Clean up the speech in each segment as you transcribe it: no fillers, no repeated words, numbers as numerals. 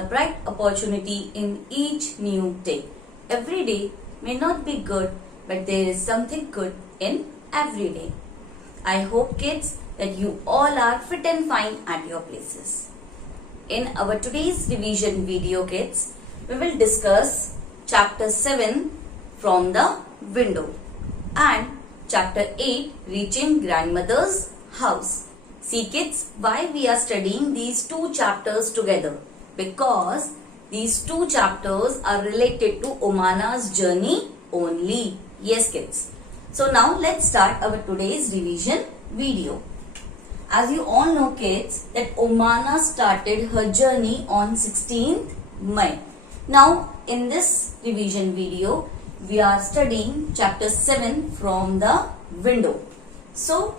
a bright opportunity in each new day. Every day may not be good, but there is something good in every day. I hope, kids, that you all are fit and fine at your places. In our today's revision video, kids, we will discuss chapter 7 from the window and chapter 8 reaching grandmother's house. See, kids, why we are studying these two chapters together? Because these two chapters are related to Omana's journey only. Yes, kids. So now let's start our today's revision video. As you all know, kids, that Omana started her journey on 16th May. Now in this revision video, we are studying chapter 7 from the window. So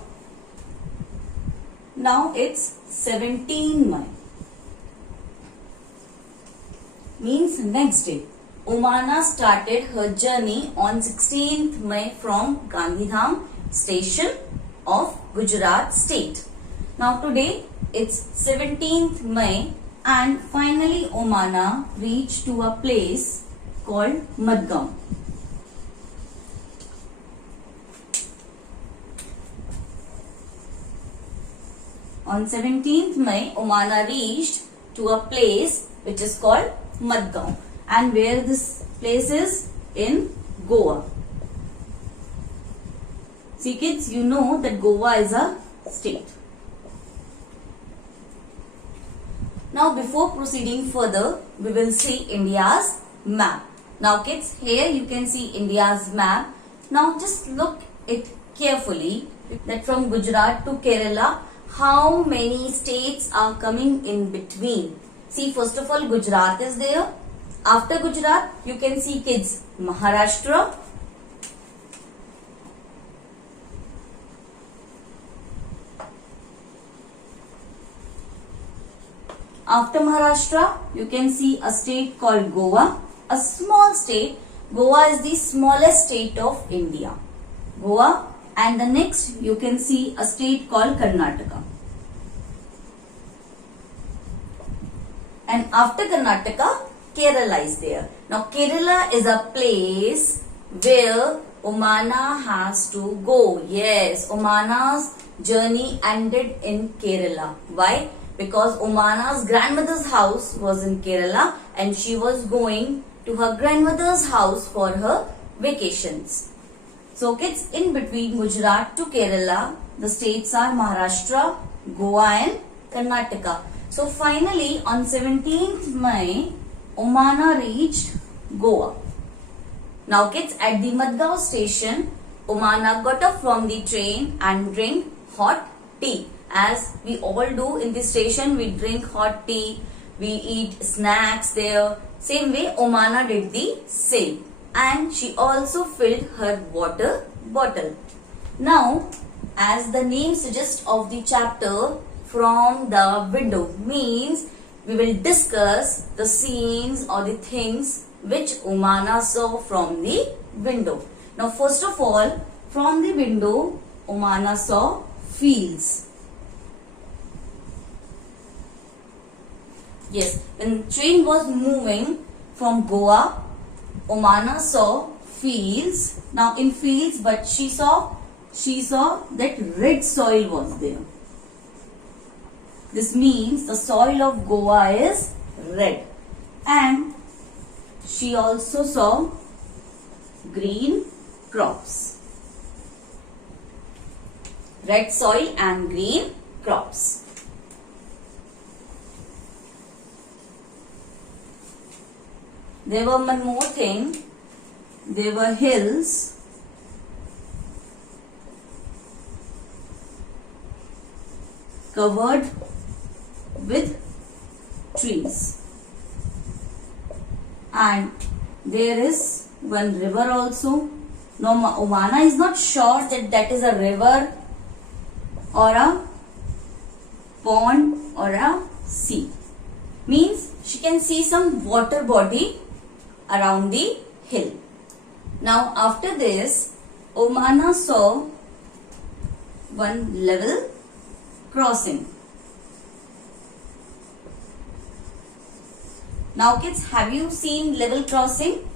now it's 17 May. Means next day. Omana started her journey on 16th May from Gandhidham station of Gujarat state. Now today it's 17th May and finally Omana reached to a place called Madgaon. On 17th May, Omana reached to a place which is called Madgaon. And where this place is? In Goa. See, kids, you know that Goa is a state. Now before proceeding further, we will see India's map. Now kids, here you can see India's map. Now just look it carefully that from Gujarat to Kerala, how many states are coming in between. See, first of all, Gujarat is there. After Gujarat, you can see, kids, Maharashtra. After Maharashtra, you can see a state called Goa, a small state. Goa is the smallest state of India. Goa. And the next, you can see a state called Karnataka. And after Karnataka, Kerala is there. Now, Kerala is a place where Omana has to go. Yes, Omana's journey ended in Kerala. Why? Because Omana's grandmother's house was in Kerala and she was going to her grandmother's house for her vacations. So kids, in between Gujarat to Kerala, the states are Maharashtra, Goa and Karnataka. So finally on 17th May, Omana reached Goa. Now kids, at the Madgaon station, Omana got up from the train and drank hot tea. As we all do in the station, we drink hot tea, we eat snacks there. Same way Omana did the same. And she also filled her water bottle. Now, as the name suggests of the chapter, from the window means we will discuss the scenes or the things which Omana saw from the window. Now, first of all, from the window, Omana saw fields. Yes, when the train was moving from Goa, Omana saw fields. Now in fields, but she saw that red soil was there. This means the soil of Goa is red. And she also saw green crops. Red soil and green crops. There were one more thing. There were hills. Covered with trees. And there is one river also. Now Omana is not sure that that is a river or a pond or a sea. Means she can see some water body around the hill. Now after this, Omana saw one level crossing. Now kids, have you seen level crossing?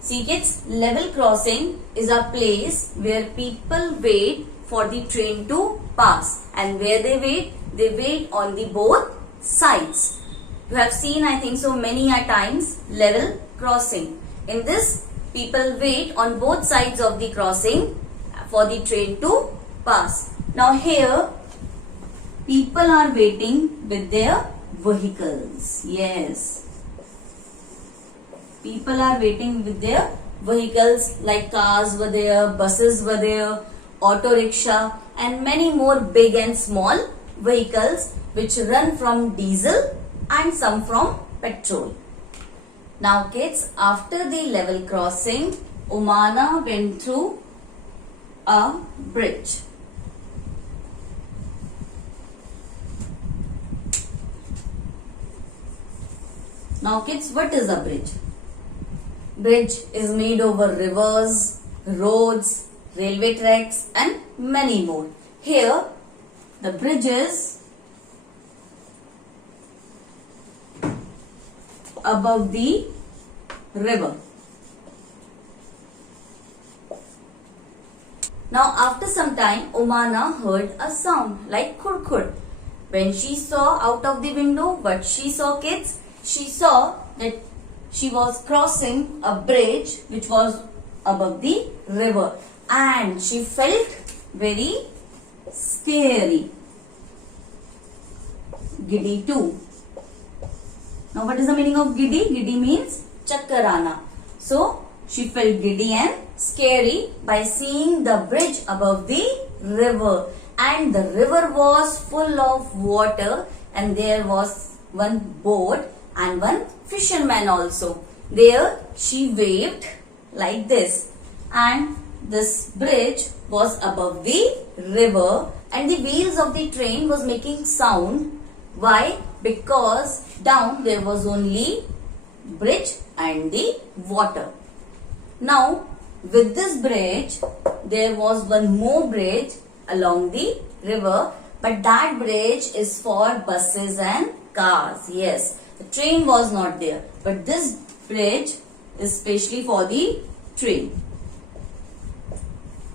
See kids, level crossing is a place where people wait for the train to pass. And where they wait? They wait on the both sides. You have seen, I think so, many a times level crossing. In this, people wait on both sides of the crossing for the train to pass. Now here, people are waiting with their vehicles. Yes. People are waiting with their vehicles like cars were there, buses were there, auto rickshaw and many more big and small vehicles which run from diesel and some from petrol. Now kids, after the level crossing, Umana went through a bridge. Now kids, what is a bridge? Bridge is made over rivers, roads, railway tracks and many more. Here, the bridge is above the river. Now after some time, Umana heard a sound like khud khud. When she saw out of the window, what she saw kids? She saw that she was crossing a bridge which was above the river and she felt very scary. Giddy too. Now what is the meaning of giddy? Giddy means chakkar aana. So she felt giddy and scary by seeing the bridge above the river, and the river was full of water and there was one boat and one fisherman also. There she waved like this, and this bridge was above the river and the wheels of the train was making sound. Why? Because down there was only bridge and the water. Now with this bridge there was one more bridge along the river, but that bridge is for buses and cars. Yes, the train was not there, but this bridge is specially for the train.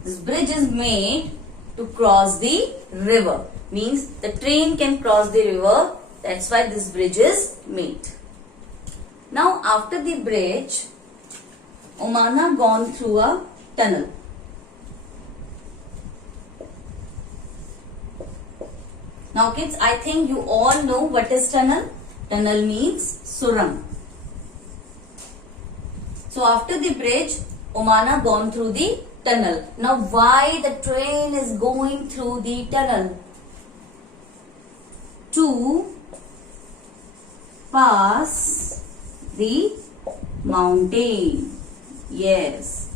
This bridge is made to cross the river. Means the train can cross the river. That's why this bridge is made. Now after the bridge, Umana gone through a tunnel. Now kids, I think you all know what is tunnel. Tunnel means surang. So after the bridge, Umana gone through the tunnel. Now why the train is going through the tunnel? To pass the mountain. Yes.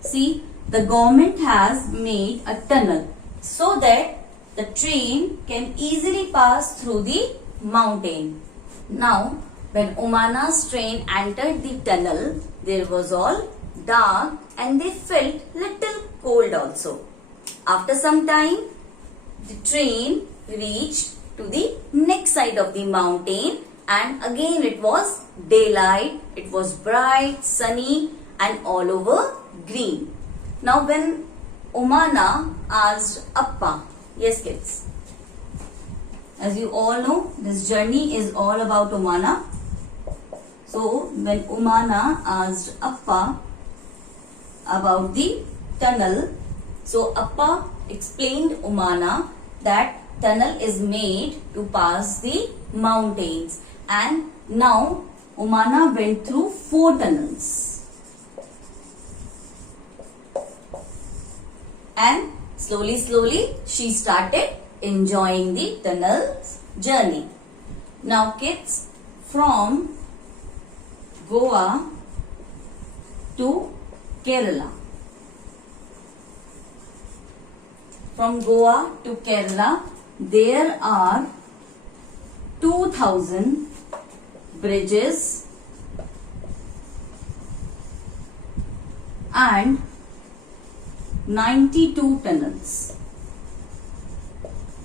See, the government has made a tunnel so that the train can easily pass through the mountain. Now, when Umana's train entered the tunnel, there was all dark and they felt little cold also. After some time, the train reached to the next side of the mountain, and again it was daylight. It was bright, sunny and all over green. Now when Umana asked Appa, yes kids, as you all know, this journey is all about Umana. So when Umana asked Appa about the tunnel, so Appa explained Umana that tunnel is made to pass the mountains, and now Umana went through 4 tunnels and slowly she started enjoying the tunnel journey. Now kids, from Goa to Kerala. From Goa to Kerala, there are 2000 bridges and 92 tunnels.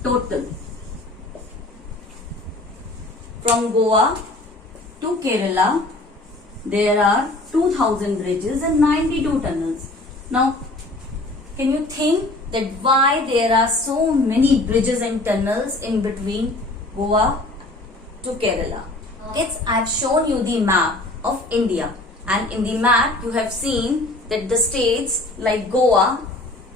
total. From Goa to Kerala, there are 2000 bridges and 92 tunnels. Now, can you think that why there are so many bridges and tunnels in between Goa to Kerala? Kids, I have shown you the map of India, and in the map you have seen that the states like Goa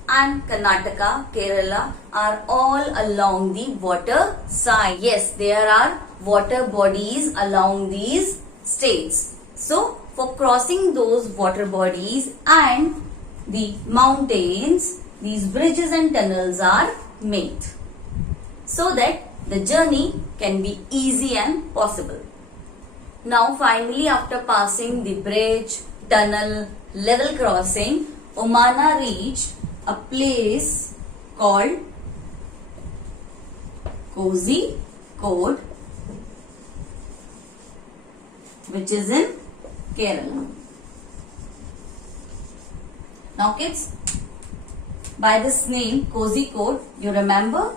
and Karnataka, Kerala are all along the water side. Yes, there are water bodies along these states. So, for crossing those water bodies and the mountains, these bridges and tunnels are made so that the journey can be easy and possible. Now finally, after passing the bridge, tunnel, level crossing, Omana reached a place called Kozhikode, which is in Kerala. Now kids, by this name Kozhikode, you remember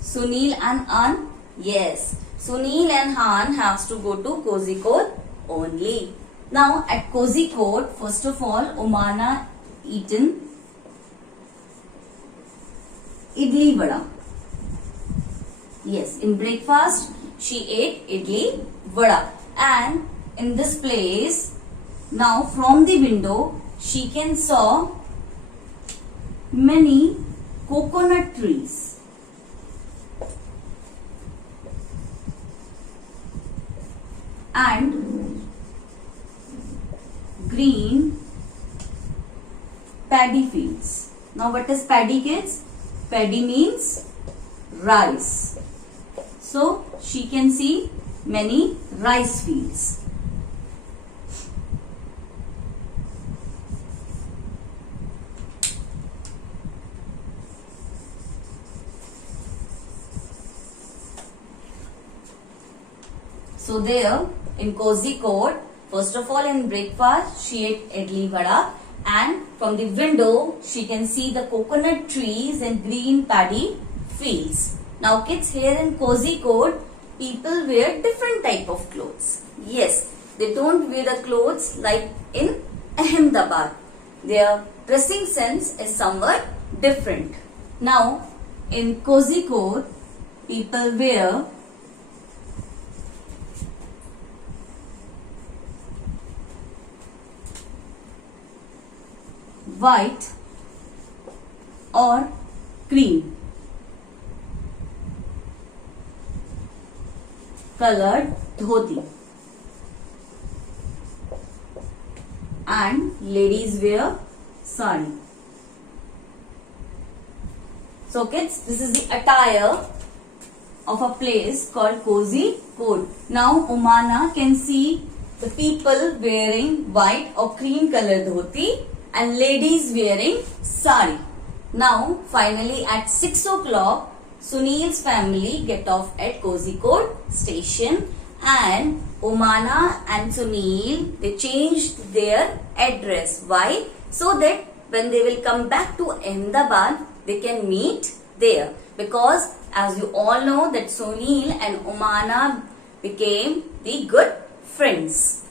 Sunil and Han? Yes, Sunil and Han has to go to Kozhikode only. Now at Kozhikode, first of all, Omana eaten idli vada. Yes, in breakfast she ate idli vada, and in this place, now from the window she can saw many coconut trees. And green paddy fields. Now what is paddy, kids? Paddy means rice. So she can see many rice fields. So there in Kozhikode, first of all in breakfast she ate idli vada, and from the window she can see the coconut trees and green paddy fields. Now kids, here in Kozhikode, people wear different type of clothes. Yes, they don't wear the clothes like in Ahmedabad. Their dressing sense is somewhat different. Now in Kozhikode, people wear white or cream colored dhoti, and ladies wear sari. So kids, this is the attire of a place called Kozhikode. Now Omana can see the people wearing white or cream colored dhoti and ladies wearing sari. Now finally at 6 o'clock, Sunil's family get off at Kozhikode station, and Omana and Sunil, they changed their address. Why? So that when they will come back to Ahmedabad, they can meet there. Because as you all know that Sunil and Omana became the good friends.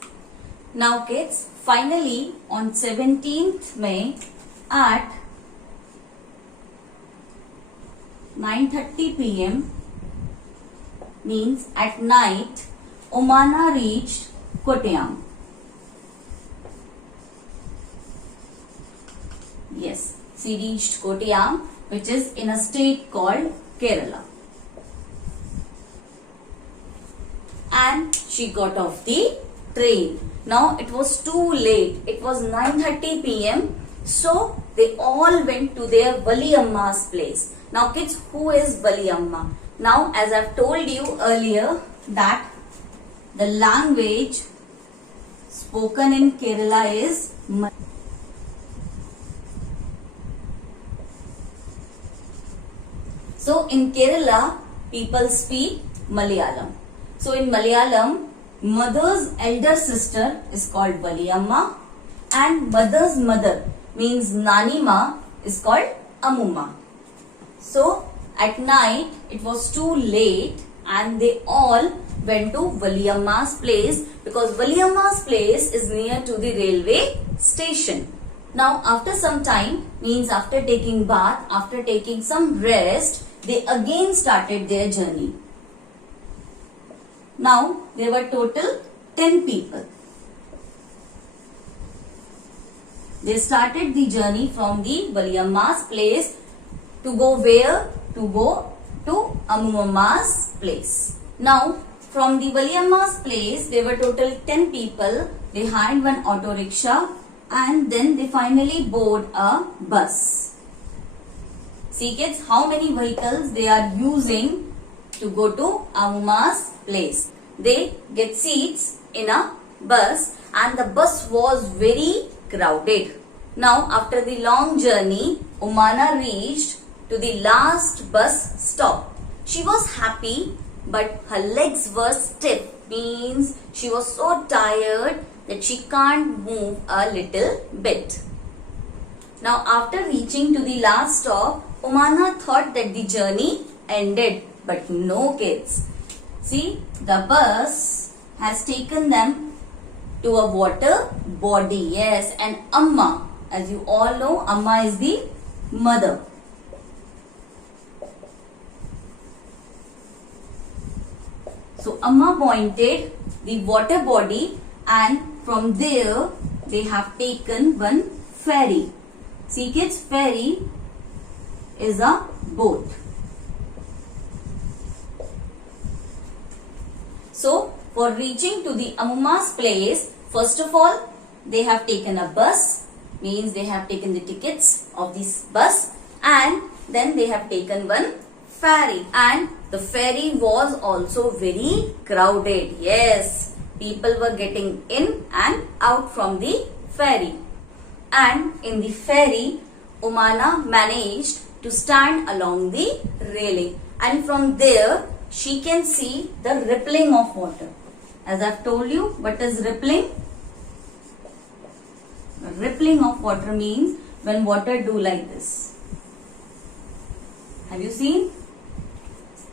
Now kids, finally on 17th May at 9:30 p.m. means at night, Omana reached Kottayam. Yes, she reached Kottayam, which is in a state called Kerala. And she got off the train. Now it was too late. It was 9:30 p.m. So they all went to their Valiamma's place. Now kids, who is Valiamma? Now as I've told you earlier that the language spoken in Kerala is So in Kerala, people speak Malayalam. So in Malayalam, mother's elder sister is called Valiamma, and mother's mother means Nanima is called Amumma. So at night it was too late and they all went to Valiamma's place because Valiamma's place is near to the railway station. Now after some time, means after taking bath, after taking some rest, they again started their journey. Now there were total 10 people. They started the journey from the Valiamma's place to go where? To go to Amumamma's place. Now from the Valiamma's place, there were total 10 people. They hired one auto rickshaw and then they finally board a bus. See kids, how many vehicles they are using to go to Amumamma's place. They get seats in a bus and the bus was very crowded. Now after the long journey, Umana reached to the last bus stop. She was happy but her legs were stiff, means she was so tired that she can't move a little bit. Now after reaching to the last stop, Umana thought that the journey ended, but no kids. See, the bus has taken them to a water body. Yes, and Amma, as you all know, Amma is the mother. So Amma pointed the water body and from there they have taken one ferry. See kids, ferry is a boat. So for reaching to the Amumamma's place, first of all they have taken a bus, means they have taken the tickets of this bus, and then they have taken one ferry, and the ferry was also very crowded. Yes, people were getting in and out from the ferry. And in the ferry, Umana managed to stand along the railing, and from there she can see the rippling of water. As I've told you, what is rippling? Rippling of water means when water do like this. Have you seen?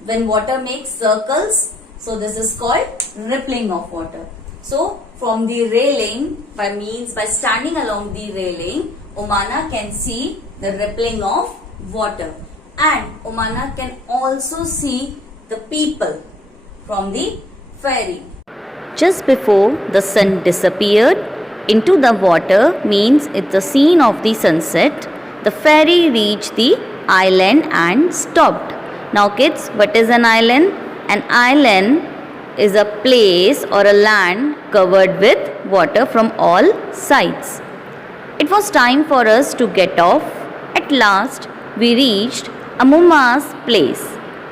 When water makes circles, so this is called rippling of water. So from the railing, by standing along the railing, Umana can see the rippling of water, and Umana can also see the people from the ferry. Just before the sun disappeared into the water, means it's the scene of the sunset, the ferry reached the island and stopped. Now kids, what is an island? An island is a place or a land covered with water from all sides. It was time for us to get off. At last, we reached Amumamma's place.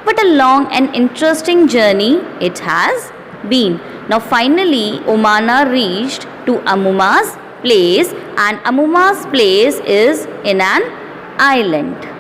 What a long and interesting journey it has been. Now finally, Umana reached to Amumamma's place, and Amumamma's place is in an island.